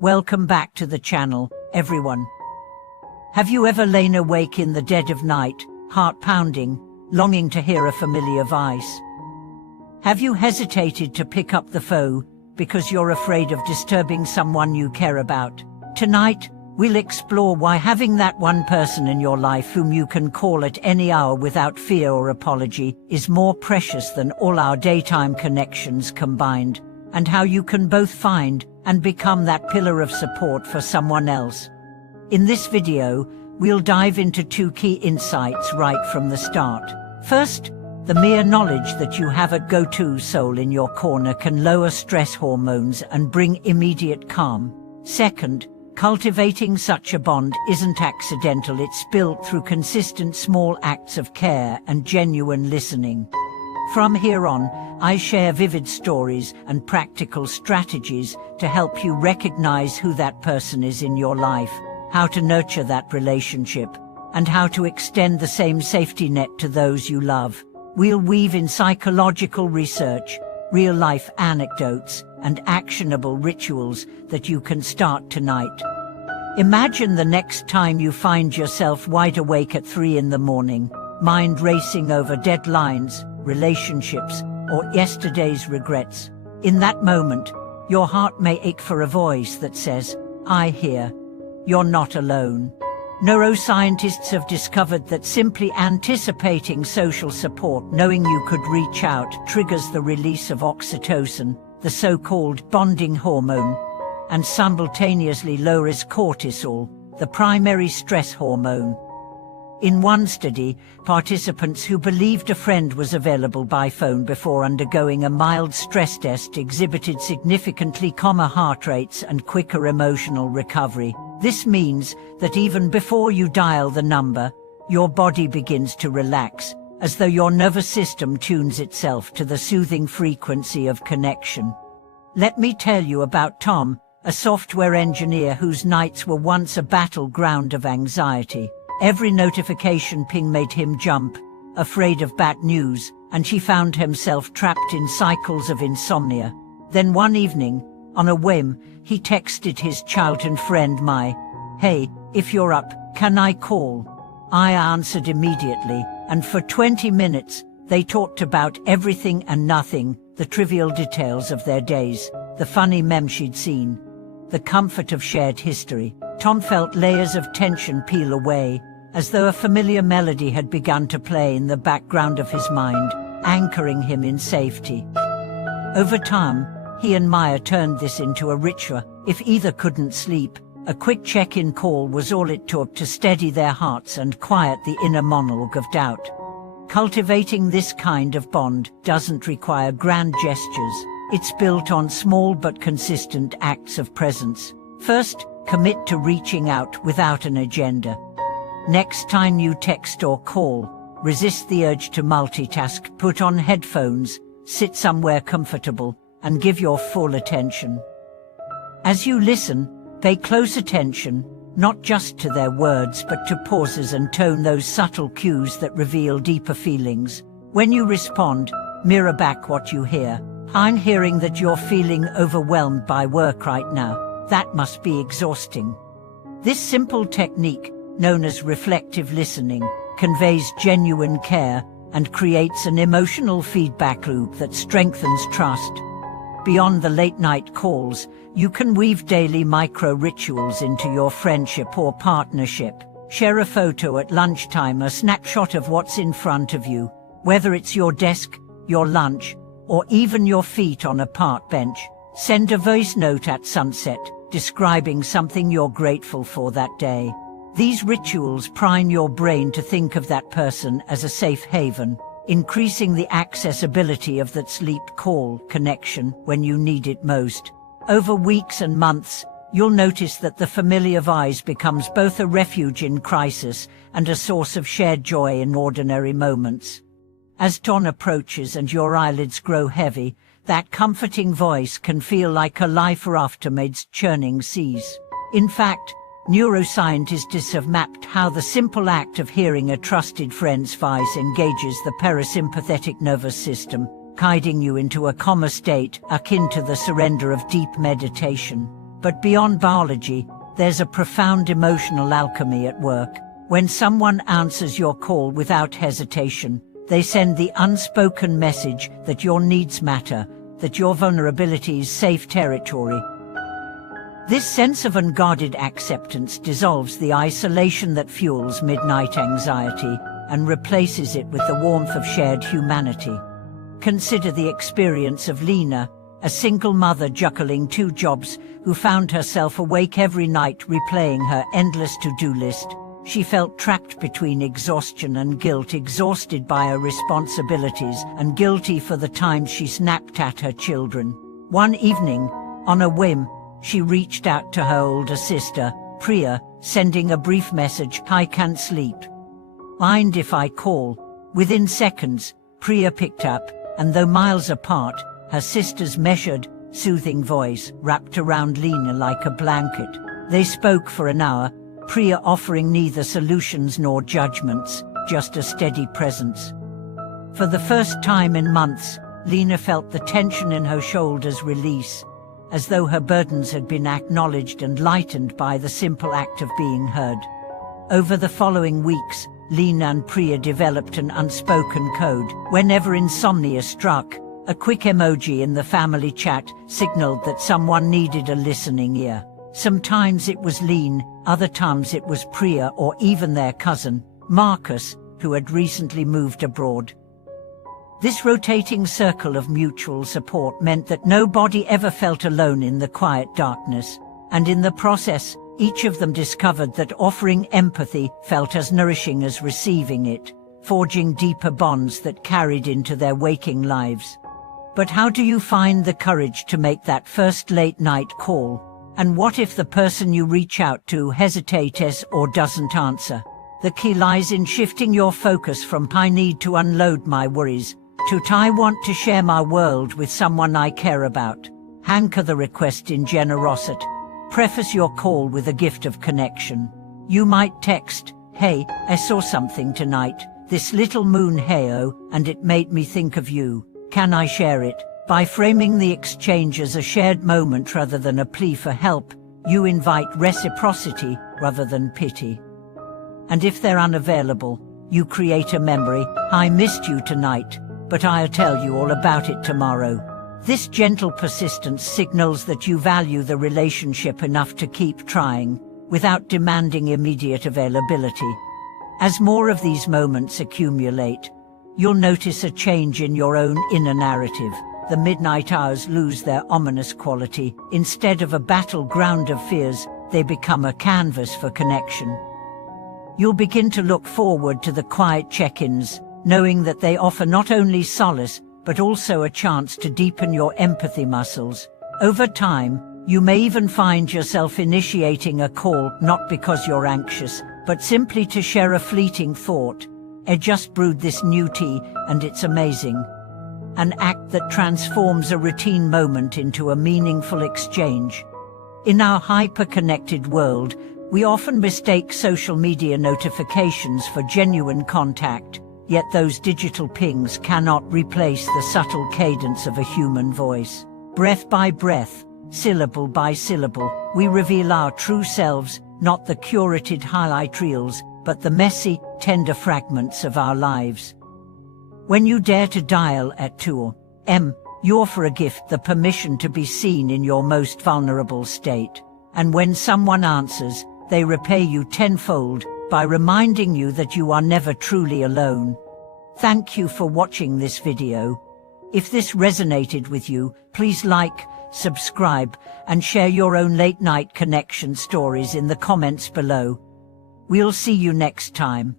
Welcome back to the channel, everyone. Have you ever lain awake in the dead of night, heart pounding, longing to hear a familiar voice? Have you hesitated to pick up the phone because you're afraid of disturbing someone you care about? Tonight, we'll explore why having that one person in your life whom you can call at any hour without fear or apology is more precious than all our daytime connections combined, and how you can both find and become that pillar of support for someone else. In this video, we'll dive into two key insights right from the start. First, the mere knowledge that you have a go-to soul in your corner can lower stress hormones and bring immediate calm. Second, cultivating such a bond isn't accidental, it's built through consistent small acts of care and genuine listening. From here on, I share vivid stories and practical strategies to help you recognize who that person is in your life, how to nurture that relationship, and how to extend the same safety net to those you love. We'll weave in psychological research, real-life anecdotes, and actionable rituals that you can start tonight. Imagine the next time you find yourself wide awake at 3 in the morning, mind racing over deadlines, relationships, or yesterday's regrets. In that moment, your heart may ache for a voice that says, "I hear. You're not alone." Neuroscientists have discovered that simply anticipating social support, knowing you could reach out, triggers the release of oxytocin, the so-called bonding hormone, and simultaneously lowers cortisol, the primary stress hormone. In one study, participants who believed a friend was available by phone before undergoing a mild stress test exhibited significantly calmer heart rates and quicker emotional recovery. This means that even before you dial the number, your body begins to relax, as though your nervous system tunes itself to the soothing frequency of connection. Let me tell you about Tom, a software engineer whose nights were once a battleground of anxiety. Every notification ping made him jump, afraid of bad news, and he found himself trapped in cycles of insomnia. Then one evening, on a whim, he texted his childhood friend Mai, "Hey, if you're up, can I call?" I answered immediately, and for 20 minutes, they talked about everything and nothing, the trivial details of their days, the funny meme she'd seen, the comfort of shared history. Tom felt layers of tension peel away, as though a familiar melody had begun to play in the background of his mind, anchoring him in safety. Over time, he and Maya turned this into a ritual. If either couldn't sleep, a quick check-in call was all it took to steady their hearts and quiet the inner monologue of doubt. Cultivating this kind of bond doesn't require grand gestures. It's built on small but consistent acts of presence. First, commit to reaching out without an agenda. Next time you text or call, resist the urge to multitask. Put on headphones, sit somewhere comfortable, and give your full attention. As you listen, pay close attention, not just to their words but to pauses and tone, those subtle cues that reveal deeper feelings. When you respond, mirror back what you hear. "I'm hearing that you're feeling overwhelmed by work right now. That must be exhausting." This simple technique, known as reflective listening, conveys genuine care and creates an emotional feedback loop that strengthens trust. Beyond the late-night calls, you can weave daily micro-rituals into your friendship or partnership. Share a photo at lunchtime, a snapshot of what's in front of you, whether it's your desk, your lunch, or even your feet on a park bench. Send a voice note at sunset, describing something you're grateful for that day. These rituals prime your brain to think of that person as a safe haven, increasing the accessibility of that sleep call connection when you need it most. Over weeks and months, you'll notice that the familiar voice becomes both a refuge in crisis and a source of shared joy in ordinary moments. As dawn approaches and your eyelids grow heavy, that comforting voice can feel like a life raft amidst churning seas. In fact, neuroscientists have mapped how the simple act of hearing a trusted friend's voice engages the parasympathetic nervous system, guiding you into a calmer state akin to the surrender of deep meditation. But beyond biology, there's a profound emotional alchemy at work. When someone answers your call without hesitation, they send the unspoken message that your needs matter, that your vulnerability is safe territory. This sense of unguarded acceptance dissolves the isolation that fuels midnight anxiety and replaces it with the warmth of shared humanity. Consider the experience of Lena, a single mother juggling 2 jobs, who found herself awake every night replaying her endless to-do list. She felt trapped between exhaustion and guilt, exhausted by her responsibilities and guilty for the times she snapped at her children. One evening, on a whim, she reached out to her older sister, Priya, sending a brief message, "I can't sleep. Mind if I call?" Within seconds, Priya picked up, and though miles apart, her sister's measured, soothing voice wrapped around Lena like a blanket. They spoke for an hour, Priya offering neither solutions nor judgments, just a steady presence. For the first time in months, Lena felt the tension in her shoulders release, as though her burdens had been acknowledged and lightened by the simple act of being heard. Over the following weeks, Lena and Priya developed an unspoken code. Whenever insomnia struck, a quick emoji in the family chat signaled that someone needed a listening ear. Sometimes it was Lena, other times it was Priya or even their cousin, Marcus, who had recently moved abroad. This rotating circle of mutual support meant that nobody ever felt alone in the quiet darkness, and in the process, each of them discovered that offering empathy felt as nourishing as receiving it, forging deeper bonds that carried into their waking lives. But how do you find the courage to make that first late-night call? And what if the person you reach out to hesitates or doesn't answer? The key lies in shifting your focus from "I need to unload my worries" to "I want to share my world with someone I care about." Anchor the request in generosity. Preface your call with a gift of connection. You might text, "Hey, I saw something tonight, this little moon hayo, and it made me think of you. Can I share it?" By framing the exchange as a shared moment rather than a plea for help, you invite reciprocity rather than pity. And if they're unavailable, you create a memory. "I missed you tonight, but I'll tell you all about it tomorrow." This gentle persistence signals that you value the relationship enough to keep trying, without demanding immediate availability. As more of these moments accumulate, you'll notice a change in your own inner narrative. The midnight hours lose their ominous quality. Instead of a battleground of fears, they become a canvas for connection. You'll begin to look forward to the quiet check-ins, knowing that they offer not only solace, but also a chance to deepen your empathy muscles. Over time, you may even find yourself initiating a call not because you're anxious, but simply to share a fleeting thought. "I just brewed this new tea, and it's amazing." An act that transforms a routine moment into a meaningful exchange. In our hyper-connected world, we often mistake social media notifications for genuine contact, yet those digital pings cannot replace the subtle cadence of a human voice. Breath by breath, syllable by syllable, we reveal our true selves, not the curated highlight reels, but the messy, tender fragments of our lives. When you dare to dial at 2 a.m., you offer a gift, the permission to be seen in your most vulnerable state. And when someone answers, they repay you tenfold by reminding you that you are never truly alone. Thank you for watching this video. If this resonated with you, please like, subscribe, and share your own late-night connection stories in the comments below. We'll see you next time.